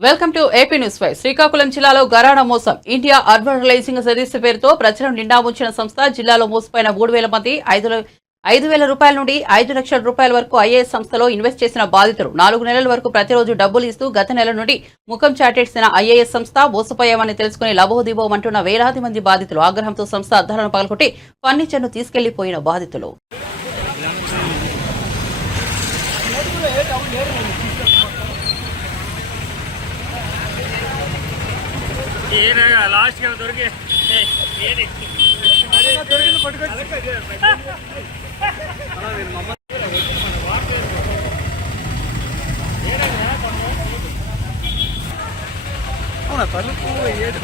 Welcome to AP news 5. Srikakulam జిల్లాలో గరాణ మోసం. India advertising service పేరుతో ప్రచారం నిండా ఉంచిన సంస్థ జిల్లాలో మోసపోయిన 3,000 మంది 5,000 రూపాయల నుండి 5 లక్షల రూపాయల వరకు ఐఏఎస్ సంస్థలో ఇన్వెస్ట్ చేసిన బాధితులు 4 నెలల వరకు ప్రతిరోజు డబ్బులు ఇస్తూ గత నెల నుండి ముఖం చాటేసిన ఐఏఎస్ సంస్థ మోసపోయామని తెలుసుకుని లబోదిబోమంటున్న వేలాది మంది బాధితులు ఆగ్రహంతో సంస్థ అద్దాలను పగలగొట్టి ఫర్నిచర్ను తీసుకెళ్లిపోయిన బాధితులు. లాస్ట్ దొరికి అవునా తలుపు ఏది